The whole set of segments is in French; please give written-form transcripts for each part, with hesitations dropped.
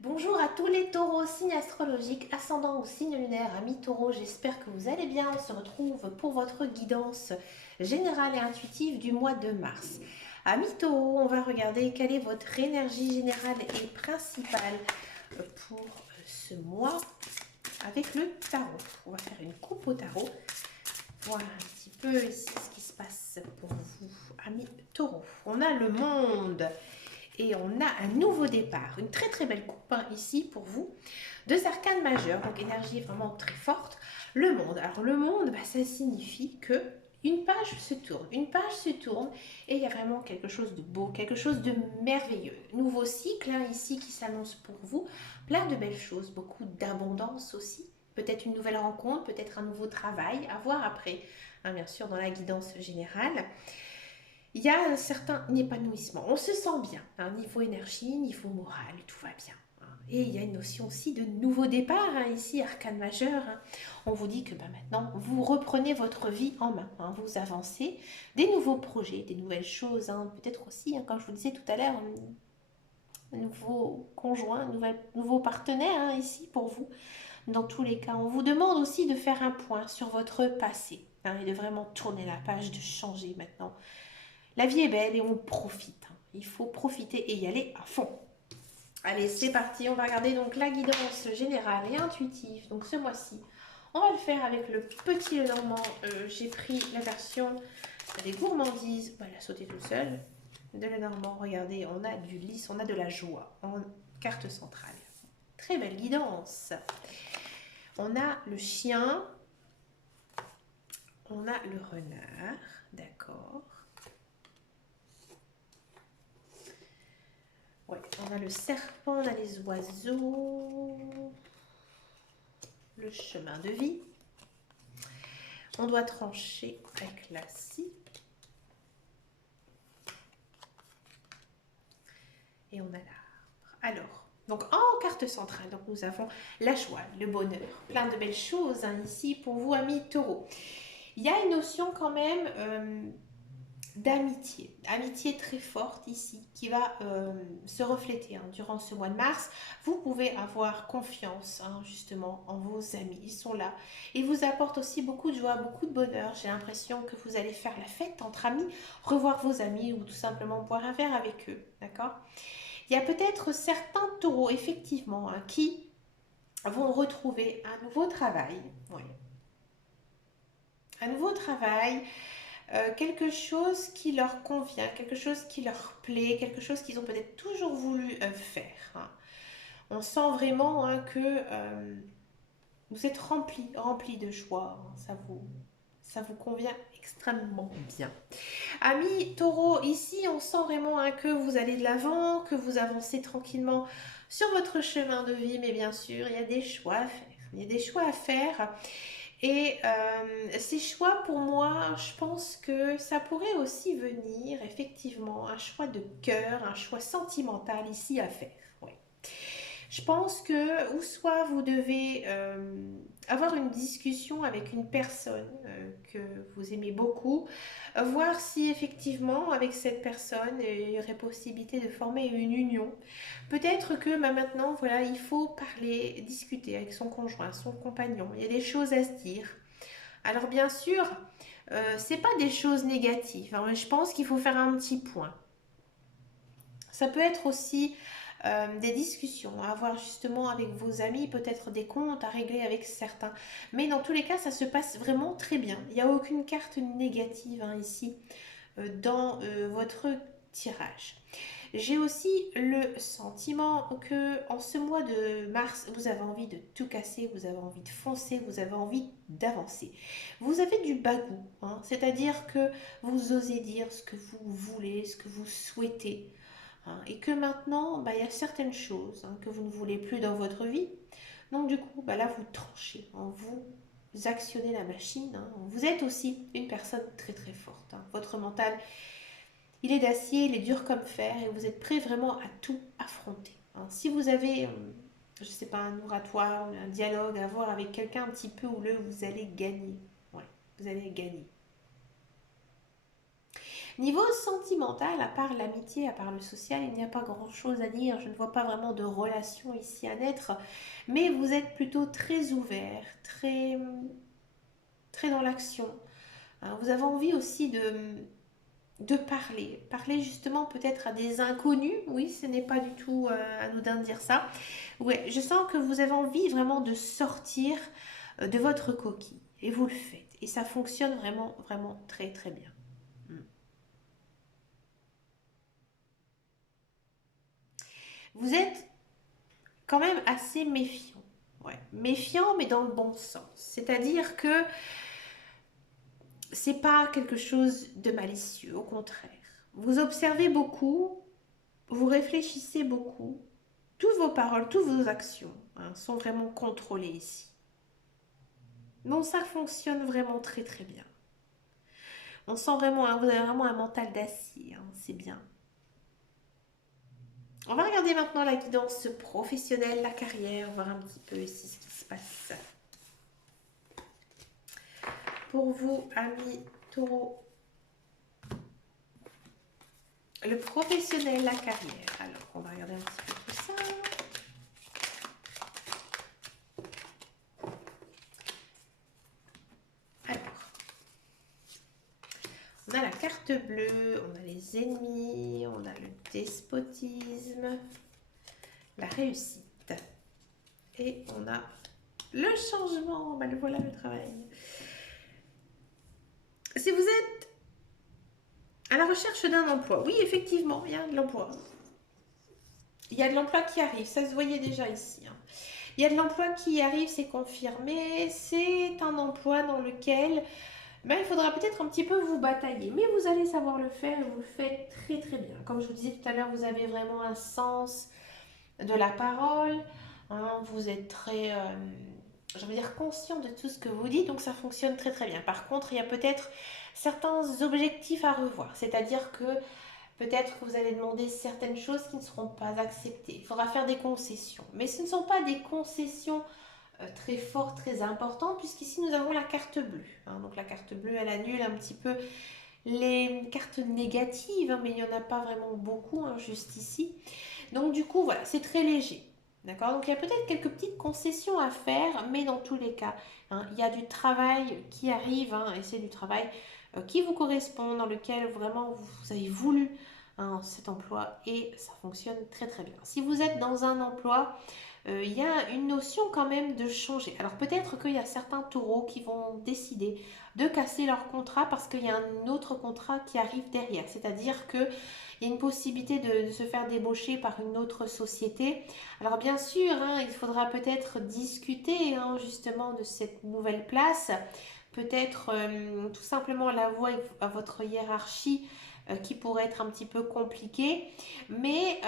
Bonjour à tous les taureaux, signes astrologiques, ascendant ou signe lunaire, amis taureaux, j'espère que vous allez bien. On se retrouve pour votre guidance générale et intuitive du mois de mars. Amis taureaux, on va regarder quelle est votre énergie générale et principale pour ce mois avec le tarot. On va faire une coupe au tarot, voir un petit peu ici ce qui se passe pour vous, amis taureaux. On a le monde. Et on a un nouveau départ, une très très belle coupe ici pour vous. Deux arcanes majeures, donc énergie vraiment très forte. Le monde, alors le monde, ça signifie que une page se tourne et il y a vraiment quelque chose de beau, quelque chose de merveilleux. Nouveau cycle ici qui s'annonce pour vous, plein de belles choses, beaucoup d'abondance aussi. Peut-être une nouvelle rencontre, peut-être un nouveau travail, à voir après, bien sûr dans la guidance générale. Il y a un certain épanouissement. On se sent bien, niveau énergie, niveau moral, tout va bien. Et il y a une notion aussi de nouveau départ, ici, arcane majeur. On vous dit que maintenant, vous reprenez votre vie en main, vous avancez, des nouveaux projets, des nouvelles choses, peut-être aussi, comme je vous disais tout à l'heure, un nouveau conjoint, un nouveau partenaire ici pour vous. Dans tous les cas, on vous demande aussi de faire un point sur votre passé et de vraiment tourner la page, de changer maintenant. La vie est belle et on profite. Il faut profiter et y aller à fond. Allez, c'est parti. On va regarder donc la guidance générale et intuitive. Donc ce mois-ci, on va le faire avec le petit Lenormand. J'ai pris la version des gourmandises. Voilà, sauter tout seul. De Lenormand, regardez, on a du lys, on a de la joie en carte centrale. Très belle guidance. On a le chien. On a le renard. D'accord. Ouais, on a le serpent, on a les oiseaux, le chemin de vie. On doit trancher avec la scie. Et on a l'arbre. Alors, donc en carte centrale, donc nous avons la joie, le bonheur, plein de belles choses ici pour vous, amis taureaux. Il y a une notion quand même d'amitié, amitié très forte ici qui va se refléter durant ce mois de mars. Vous pouvez avoir confiance justement en vos amis, ils sont là et vous apportent aussi beaucoup de joie, beaucoup de bonheur. J'ai l'impression que vous allez faire la fête entre amis, revoir vos amis ou tout simplement boire un verre avec eux, d'accord? Il y a peut-être certains taureaux effectivement qui vont retrouver un nouveau travail, oui. Un nouveau travail, quelque chose qui leur convient, quelque chose qui leur plaît, quelque chose qu'ils ont peut-être toujours voulu faire. On sent vraiment que vous êtes rempli de joie. Ça vous convient extrêmement bien. Amis taureau, ici on sent vraiment que vous allez de l'avant, que vous avancez tranquillement sur votre chemin de vie, mais bien sûr, il y a des choix à faire. Il y a des choix à faire. Et ces choix, pour moi, je pense que ça pourrait aussi venir, effectivement, un choix de cœur, un choix sentimental ici à faire. Oui. Je pense que, ou soit vous devez avoir une discussion avec une personne que vous aimez beaucoup, voir si effectivement avec cette personne il y aurait possibilité de former une union. Peut-être que maintenant, voilà, il faut parler, discuter avec son conjoint, son compagnon. Il y a des choses à se dire. Alors bien sûr, c'est pas des choses négatives, mais je pense qu'il faut faire un petit point. Ça peut être aussi des discussions à avoir justement avec vos amis, peut-être des comptes à régler avec certains. Mais dans tous les cas, ça se passe vraiment très bien. Il n'y a aucune carte négative ici dans votre tirage. J'ai aussi le sentiment que en ce mois de mars, vous avez envie de tout casser, vous avez envie de foncer, vous avez envie d'avancer. Vous avez du bagou, c'est-à-dire que vous osez dire ce que vous voulez, ce que vous souhaitez. Et que maintenant, il y a certaines choses que vous ne voulez plus dans votre vie. Donc du coup, là, vous tranchez, vous actionnez la machine. Vous êtes aussi une personne très très forte. Votre mental, il est d'acier, il est dur comme fer et vous êtes prêt vraiment à tout affronter. Si vous avez, je ne sais pas, un oratoire, un dialogue à avoir avec quelqu'un un petit peu houleux, vous allez gagner. Ouais, vous allez gagner. Niveau sentimental, à part l'amitié, à part le social, il n'y a pas grand-chose à dire. Je ne vois pas vraiment de relation ici à naître. Mais vous êtes plutôt très ouvert, très dans l'action. Hein. Vous avez envie aussi de parler. Parler justement peut-être à des inconnus. Oui, ce n'est pas du tout anodin de dire ça. Ouais, je sens que vous avez envie vraiment de sortir de votre coquille. Et vous le faites. Et ça fonctionne vraiment, vraiment très, très bien. Mm. Vous êtes quand même assez méfiant. Ouais. Méfiant, mais dans le bon sens. C'est-à-dire que c'est pas quelque chose de malicieux, au contraire. Vous observez beaucoup, vous réfléchissez beaucoup. Toutes vos paroles, toutes vos actions sont vraiment contrôlées ici. Donc ça fonctionne vraiment très très bien. On sent vraiment, hein, vous avez vraiment un mental d'acier, hein, c'est bien. On va regarder maintenant la guidance professionnelle, la carrière, voir un petit peu ici ce qui se passe. Pour vous, amis taureau, le professionnel, la carrière. Alors, on va regarder un petit peu tout ça. Alors, on a la carte bleue, on a les ennemis, on a le despotisme, la réussite. Et on a le changement. Ben, voilà le travail. Si vous êtes à la recherche d'un emploi, oui, effectivement, il y a de l'emploi. Il y a de l'emploi qui arrive, ça se voyait déjà ici. Hein. Il y a de l'emploi qui arrive, c'est confirmé. C'est un emploi dans lequel il faudra peut-être un petit peu vous batailler. Mais vous allez savoir le faire et vous le faites très très bien. Comme je vous disais tout à l'heure, vous avez vraiment un sens de la parole. Hein, vous êtes très, je veux dire, conscient de tout ce que vous dites. Donc ça fonctionne très très bien. Par contre, il y a peut-être certains objectifs à revoir. C'est-à-dire que peut-être que vous allez demander certaines choses qui ne seront pas acceptées. Il faudra faire des concessions. Mais ce ne sont pas des concessions très fortes, très importantes, puisqu'ici nous avons la carte bleue. Hein. Donc la carte bleue, elle annule un petit peu les cartes négatives, hein, mais il n'y en a pas vraiment beaucoup, hein, juste ici. Donc du coup, voilà, c'est très léger. D'accord. Donc il y a peut-être quelques petites concessions à faire, mais dans tous les cas, hein, il y a du travail qui arrive, hein, et c'est du travail qui vous correspond, dans lequel vraiment vous avez voulu hein, cet emploi et ça fonctionne très très bien. Si vous êtes dans un emploi, il y a une notion quand même de changer. Alors peut-être qu'il y a certains taureaux qui vont décider de casser leur contrat parce qu'il y a un autre contrat qui arrive derrière. C'est-à-dire qu'il y a une possibilité de se faire débaucher par une autre société. Alors bien sûr, hein, il faudra peut-être discuter hein, justement de cette nouvelle place. Peut-être tout simplement l'avouer à votre hiérarchie qui pourrait être un petit peu compliqué, mais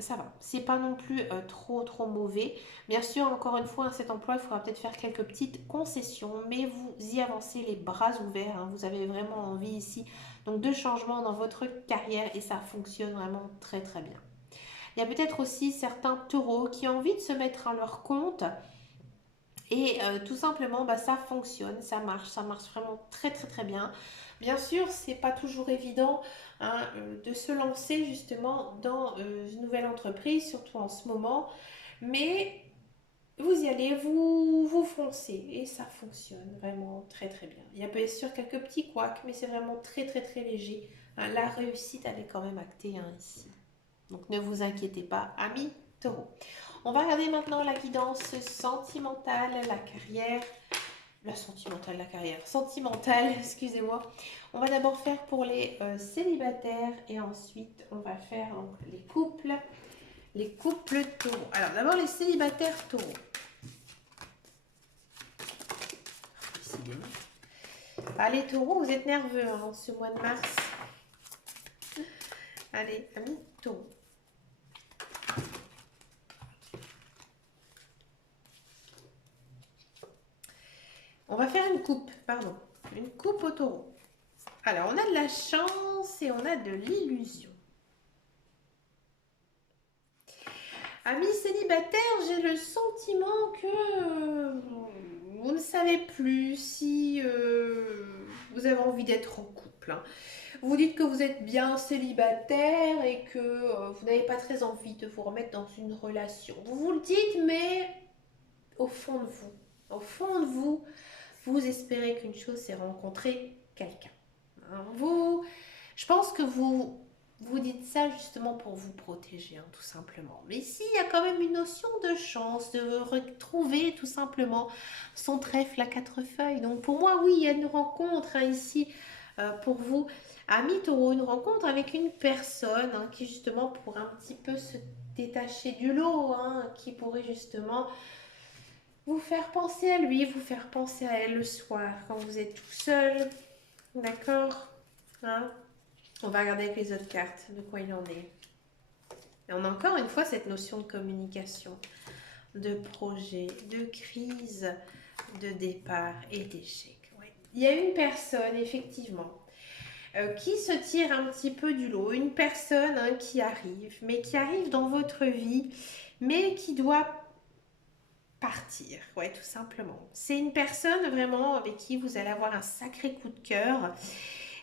ça va, c'est pas non plus trop mauvais. Bien sûr, encore une fois, à cet emploi, il faudra peut-être faire quelques petites concessions, mais vous y avancez les bras ouverts, hein. Vous avez vraiment envie ici donc de changements dans votre carrière et ça fonctionne vraiment très très bien. Il y a peut-être aussi certains taureaux qui ont envie de se mettre à leur compte et tout simplement, ça fonctionne, ça marche vraiment très très très bien. Bien sûr, c'est pas toujours évident hein, de se lancer justement dans une nouvelle entreprise, surtout en ce moment, mais vous y allez, vous foncez et ça fonctionne vraiment très très bien. Il y a bien sûr quelques petits couacs, mais c'est vraiment très très très léger. Hein, la réussite, elle est quand même actée hein, ici. Donc ne vous inquiétez pas, amis taureaux. On va regarder maintenant la guidance sentimentale, la carrière. La sentimentale, la carrière. Sentimentale, excusez-moi. On va d'abord faire pour les célibataires et ensuite on va faire donc, les couples. Les couples taureaux. Alors d'abord les célibataires taureaux. Décidément. Ah, les taureaux, vous êtes nerveux hein, ce mois de mars. Allez, amis taureaux. On va faire une coupe, pardon. Une coupe au taureau. Alors, on a de la chance et on a de l'illusion. Amis célibataires, j'ai le sentiment que vous ne savez plus si vous avez envie d'être en couple. Hein. Vous dites que vous êtes bien célibataire et que vous n'avez pas très envie de vous remettre dans une relation. Vous vous le dites, mais au fond de vous, vous espérez qu'une chose, c'est rencontrer quelqu'un. Hein, je pense que vous dites ça justement pour vous protéger, hein, tout simplement. Mais ici, il y a quand même une notion de chance, de retrouver tout simplement son trèfle à quatre feuilles. Donc pour moi, oui, il y a une rencontre hein, ici pour vous. Ami Taureau, une rencontre avec une personne hein, qui justement pourrait un petit peu se détacher du lot, hein, qui pourrait justement vous faire penser à lui, vous faire penser à elle le soir quand vous êtes tout seul. D'accord hein. On va regarder avec les autres cartes de quoi il en est. Et on a encore une fois cette notion de communication, de projet, de crise, de départ et d'échec. Ouais. Il y a une personne, effectivement, qui se tire un petit peu du lot. Une personne hein, qui arrive, mais qui arrive dans votre vie, mais qui doit partir, ouais, tout simplement. C'est une personne vraiment avec qui vous allez avoir un sacré coup de cœur,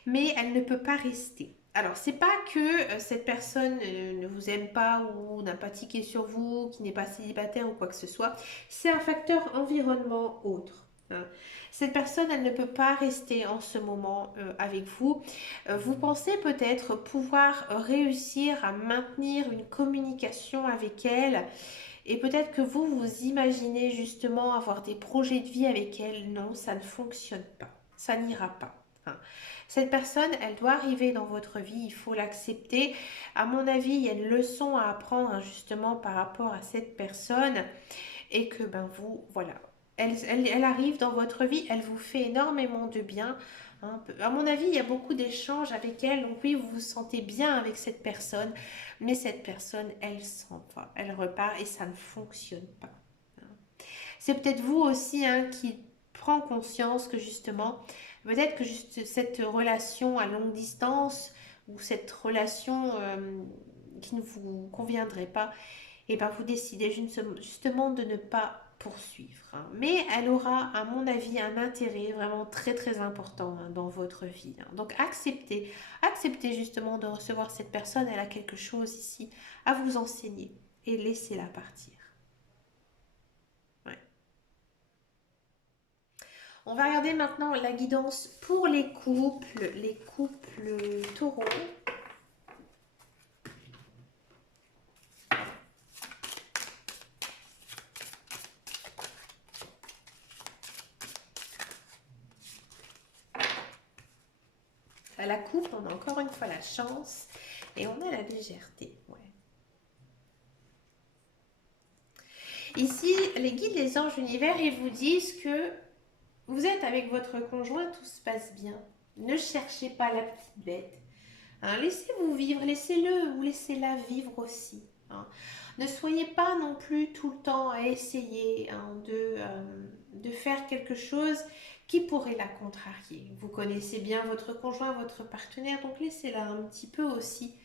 mais elle ne peut pas rester. Alors, c'est pas que cette personne ne vous aime pas ou n'a pas tiqué sur vous, qui n'est pas célibataire ou quoi que ce soit. C'est un facteur environnement autre. Hein. Cette personne, elle ne peut pas rester en ce moment avec vous. Vous pensez peut-être pouvoir réussir à maintenir une communication avec elle et peut-être que vous imaginez justement avoir des projets de vie avec elle. Non, ça ne fonctionne pas. Ça n'ira pas. Hein. Cette personne, elle doit arriver dans votre vie, il faut l'accepter. À mon avis, il y a une leçon à apprendre hein, justement par rapport à cette personne et que ben vous, voilà, elle arrive dans votre vie, elle vous fait énormément de bien. Hein. À mon avis, il y a beaucoup d'échanges avec elle, donc oui, vous vous sentez bien avec cette personne, mais cette personne, elle s'en va, elle repart et ça ne fonctionne pas. Hein. C'est peut-être vous aussi hein, qui prend conscience que justement, peut-être que juste cette relation à longue distance ou cette relation qui ne vous conviendrait pas, et ben vous décidez justement de ne pas poursuivre. Hein. Mais elle aura, à mon avis, un intérêt vraiment très très important hein, dans votre vie. Hein. Donc acceptez justement de recevoir cette personne, elle a quelque chose ici à vous enseigner et laissez-la partir. Ouais. On va regarder maintenant la guidance pour les couples taureaux. À la coupe, on a encore une fois la chance et on a la légèreté. Ouais. Ici, les guides, les anges, l'univers, ils vous disent que vous êtes avec votre conjoint, tout se passe bien. Ne cherchez pas la petite bête. Hein, laissez-vous vivre, laissez-le ou laissez-la vivre aussi. Hein. Ne soyez pas non plus tout le temps à essayer hein, de faire quelque chose qui pourrait la contrarier. Vous connaissez bien votre conjoint, votre partenaire, donc laissez-la un petit peu aussi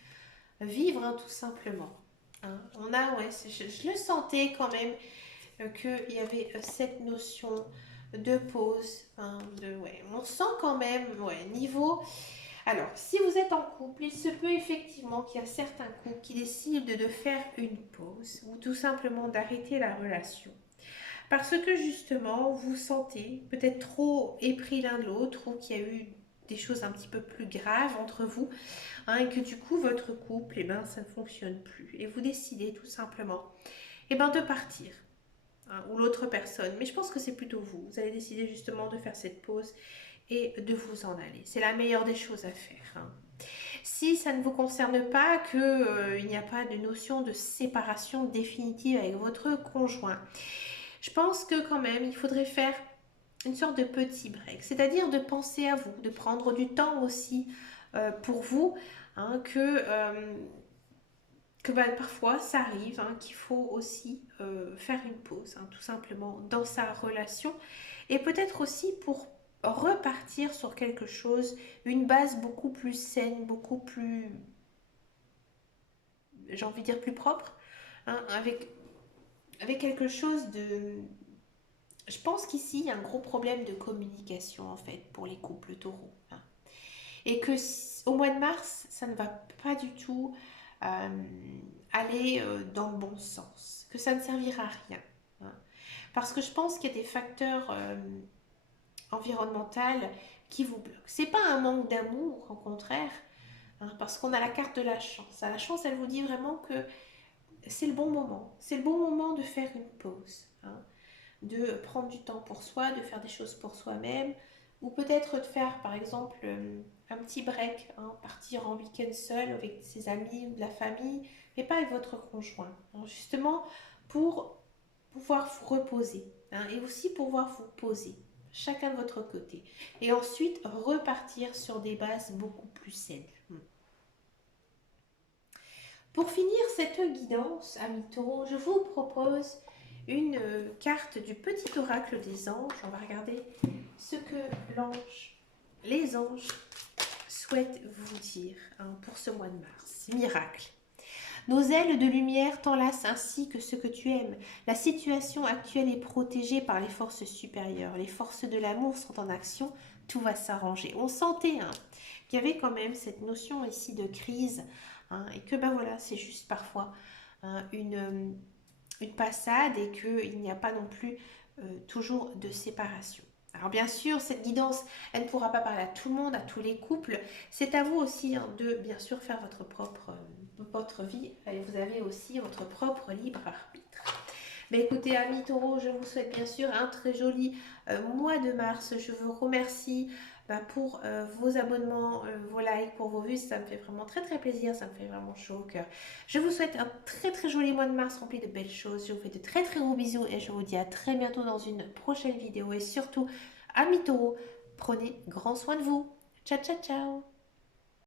vivre hein, tout simplement. Hein. On a, ouais, je le sentais quand même qu'il y avait cette notion de pause. Hein, ouais. On sent quand même, ouais, niveau. Alors, si vous êtes en couple, il se peut effectivement qu'il y a certains couples qui décident de faire une pause ou tout simplement d'arrêter la relation. Parce que justement, vous sentez peut-être trop épris l'un de l'autre ou qu'il y a eu des choses un petit peu plus graves entre vous hein, et que du coup, votre couple, eh ben, ça ne fonctionne plus. Et vous décidez tout simplement eh ben, de partir hein, ou l'autre personne. Mais je pense que c'est plutôt vous. Vous allez décider justement de faire cette pause et de vous en aller. C'est la meilleure des choses à faire. Hein. Si ça ne vous concerne pas, qu'il n'y a pas de notion de séparation définitive avec votre conjoint, je pense que quand même, il faudrait faire une sorte de petit break. C'est-à-dire de penser à vous, de prendre du temps aussi pour vous, hein, que bah, parfois ça arrive hein, qu'il faut aussi faire une pause, hein, tout simplement, dans sa relation. Et peut-être aussi pour repartir sur quelque chose, une base beaucoup plus saine, beaucoup plus, j'ai envie de dire plus propre, hein, avec quelque chose de... Je pense qu'ici, il y a un gros problème de communication, en fait, pour les couples taureaux. Hein. Et que au mois de mars, ça ne va pas du tout euh, aller dans le bon sens, que ça ne servira à rien, hein. Parce que je pense qu'il y a des facteurs environnementaux qui vous bloquent. C'est pas un manque d'amour, au contraire, hein, parce qu'on a la carte de la chance. La chance, elle vous dit vraiment que c'est le bon moment. C'est le bon moment de faire une pause, hein, de prendre du temps pour soi, de faire des choses pour soi-même, ou peut-être de faire, par exemple, un petit break, hein, partir en week-end seul avec ses amis ou de la famille, mais pas avec votre conjoint, hein, justement pour pouvoir vous reposer, hein, et aussi pouvoir vous poser, chacun de votre côté, et ensuite repartir sur des bases beaucoup plus saines. Pour finir cette guidance, amis taureaux, je vous propose une carte du petit oracle des anges. On va regarder ce que les anges souhaitent vous dire, hein, pour ce mois de mars. Miracle. Nos ailes de lumière t'enlacent ainsi que ce que tu aimes. La situation actuelle est protégée par les forces supérieures. Les forces de l'amour sont en action. Tout va s'arranger. On sentait, hein, qu'il y avait quand même cette notion ici de crise, hein, et que ben voilà, c'est juste parfois, hein, une passade et qu'il n'y a pas non plus toujours de séparation. Alors bien sûr, cette guidance, elle ne pourra pas parler à tout le monde, à tous les couples. C'est à vous aussi, hein, de bien sûr faire votre vie, et vous avez aussi votre propre libre arbitre. Mais écoutez, amis taureaux, je vous souhaite bien sûr un très joli mois de mars. Je vous remercie pour vos abonnements, vos likes, pour vos vues. Ça me fait vraiment très très plaisir, ça me fait vraiment chaud au cœur. Je vous souhaite un très très joli mois de mars rempli de belles choses. Je vous fais de très très gros bisous et je vous dis à très bientôt dans une prochaine vidéo. Et surtout, amis taureaux, prenez grand soin de vous. Ciao ciao ciao.